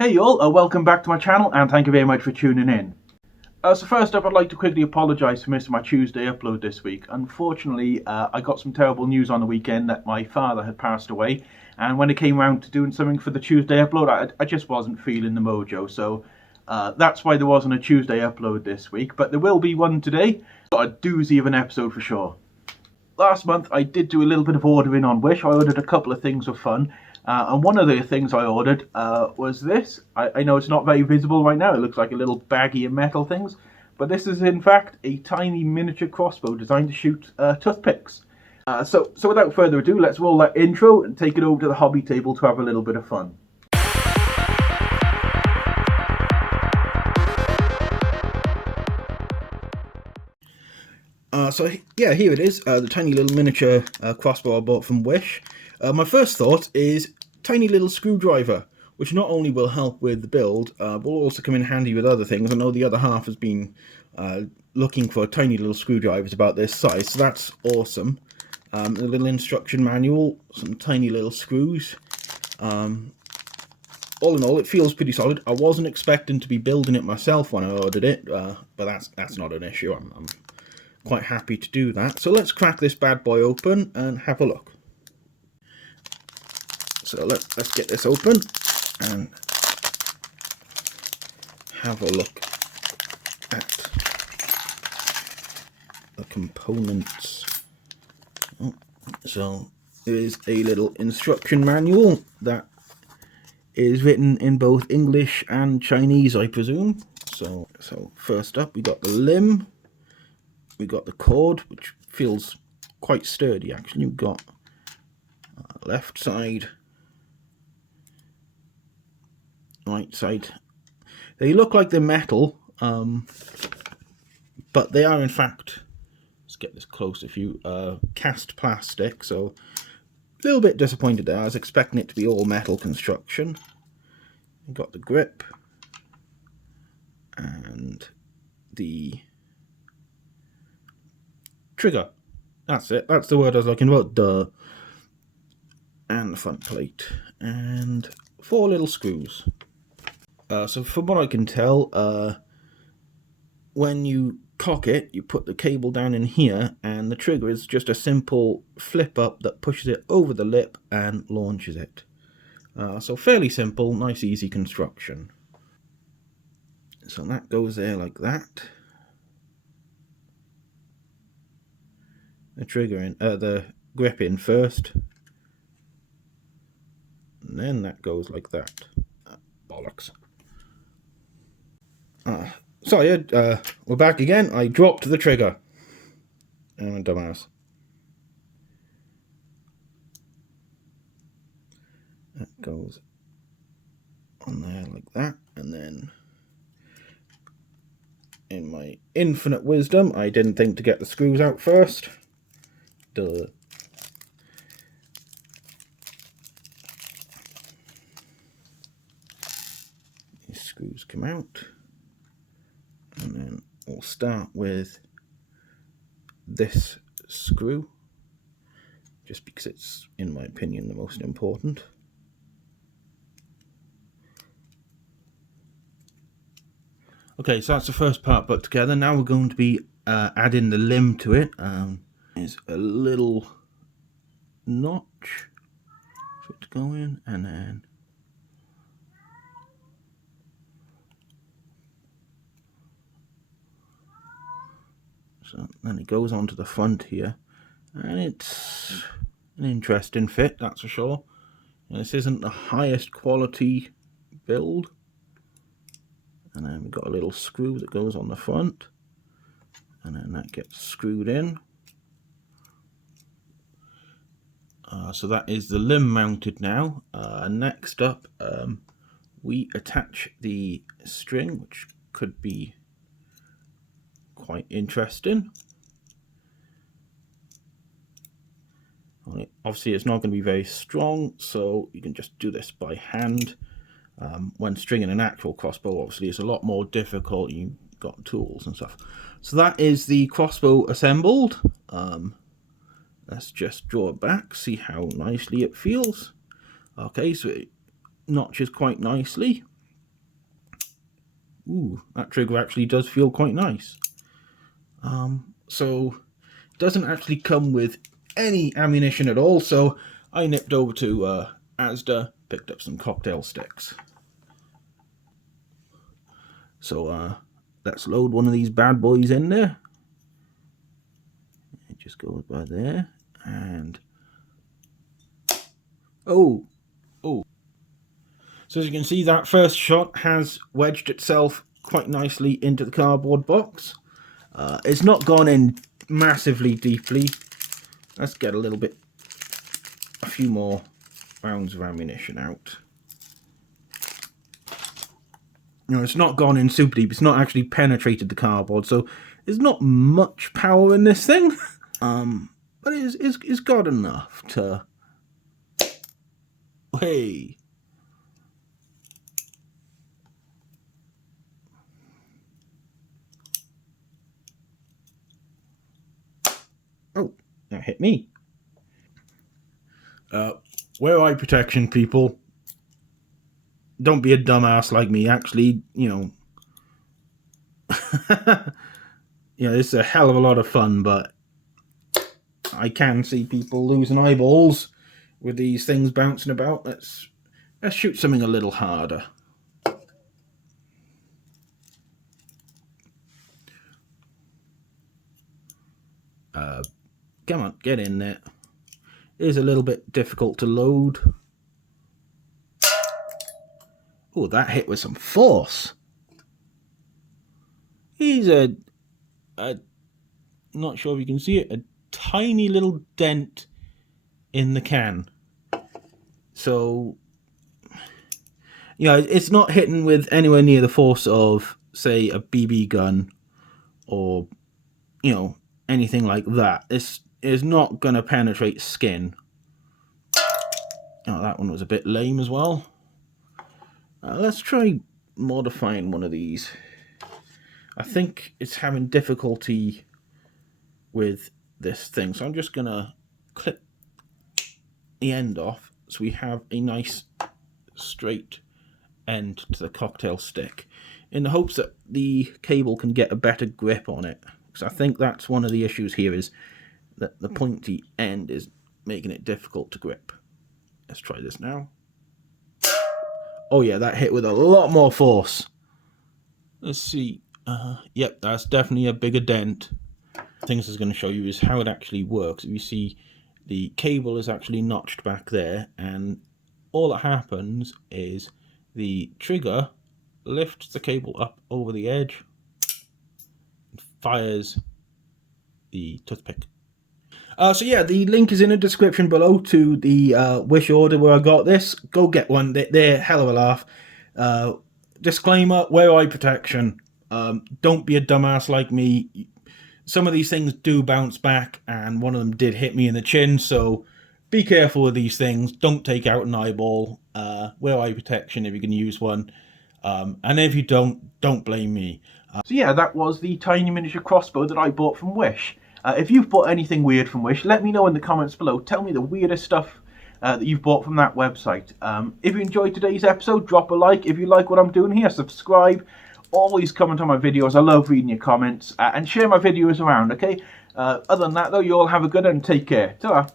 Hey y'all, welcome back to my channel and thank you very much for tuning in. So first up, I'd like to quickly apologise for missing my Tuesday upload this week. Unfortunately, I got some terrible news on the weekend that my father had passed away, and when it came around to doing something for the Tuesday upload, I just wasn't feeling the mojo, so that's why there wasn't a Tuesday upload this week, but there will be one today. Got a doozy of an episode for sure. Last month I did do a little bit of ordering on Wish. I ordered a couple of things for fun. And one of the things I ordered was this. I know it's not very visible right now. It looks like a little baggie of metal things. But this is in fact a tiny miniature crossbow designed to shoot toothpicks. So without further ado, let's roll that intro and take it over to the hobby table to have a little bit of fun. Yeah, here it is, the tiny little miniature crossbow I bought from Wish. My first thought is tiny little screwdriver, which not only will help with the build, but will also come in handy with other things. I know the other half has been looking for tiny little screwdrivers about this size, so that's awesome. A little instruction manual, some tiny little screws. All in all, it feels pretty solid. I wasn't expecting to be building it myself when I ordered it, but that's not an issue. I'm quite happy to do that. So let's crack this bad boy open and have a look. So let's get this open and have a look at the components. So there is a little instruction manual that is written in both English and Chinese, I presume. So first up, we got the limb. We got the cord, which feels quite sturdy actually. We've got left side, right side. They look like they're metal, but they are in fact, let's get this close, cast plastic, so a little bit disappointed there. I was expecting it to be all metal construction. We've got the grip and the trigger. That's it. That's the word I was looking for. Duh. And the front plate. And 4 little screws. So from what I can tell, when you cock it, you put the cable down in here, and the trigger is just a simple flip up that pushes it over the lip and launches it. So fairly simple, nice easy construction. So that goes there like that. The trigger in, the grip in first, and then that goes like that. Bollocks. Sorry, we're back again. I dropped the trigger. I'm a dumbass. That goes on there like that, and then in my infinite wisdom, I didn't think to get the screws out first. Duh. These screws come out, and then we'll start with this screw, just because it's, in my opinion, the most important. Okay, so that's the first part put together. Now we're going to be adding the limb to it. There's a little notch for it to go in, and then it goes onto the front here, and it's an interesting fit, that's for sure. This isn't the highest quality build. And then we've got a little screw that goes on the front, and then that gets screwed in. So that is the limb mounted now. Next up, we attach the string, which could be quite interesting. Obviously it's not going to be very strong, so you can just do this by hand. When stringing an actual crossbow, obviously it's a lot more difficult. You've got tools and stuff. So that is the crossbow assembled. Let's just draw it back, see how nicely it feels. Okay, so it notches quite nicely. Ooh, that trigger actually does feel quite nice. So it doesn't actually come with any ammunition at all, so I nipped over to Asda, picked up some cocktail sticks. So let's load one of these bad boys in there. It just goes by there, and oh. So as you can see, that first shot has wedged itself quite nicely into the cardboard box. It's not gone in massively deeply. Let's get a few more rounds of ammunition out. No, it's not gone in super deep. It's not actually penetrated the cardboard, so there's not much power in this thing. But it's got enough to... Hey! Oh, that hit me. Wear eye protection, people. Don't be a dumbass like me. Actually, you know... Yeah, this is a hell of a lot of fun, but I can see people losing eyeballs with these things bouncing about. Let's shoot something a little harder. Come on, get in there. It is a little bit difficult to load. Oh, that hit with some force. He's not sure if you can see it, a tiny little dent in the can. So, you know, it's not hitting with anywhere near the force of, say, a BB gun or, you know, anything like that. This is not going to penetrate skin. Oh, that one was a bit lame as well. Let's try modifying one of these. I think it's having difficulty with this thing, so I'm just going to clip the end off so we have a nice straight end to the cocktail stick, in the hopes that the cable can get a better grip on it, because I think that's one of the issues here, is that the pointy end is making it difficult to grip. Let's try this now. Oh yeah, that hit with a lot more force. Let's see. Yep, that's definitely a bigger dent. Things is going to show you is how it actually works. If you see, the cable is actually notched back there, and all that happens is the trigger lifts the cable up over the edge and fires the toothpick. So yeah, the link is in the description below to the Wish order where I got this. Go get one. They're hell of a laugh. Disclaimer, wear eye protection. Don't be a dumbass like me. Some of these things do bounce back, and one of them did hit me in the chin, so be careful with these things. Don't take out an eyeball. Wear eye protection if you can use one. And if you don't blame me. So yeah, that was the tiny miniature crossbow that I bought from Wish. If you've bought anything weird from Wish, let me know in the comments below. Tell me the weirdest stuff that you've bought from that website. If you enjoyed today's episode, drop a like. If you like what I'm doing here, subscribe. Always comment on my videos. I love reading your comments. And share my videos around, okay? Other than that, though, you all have a good one and take care. Ta-ra.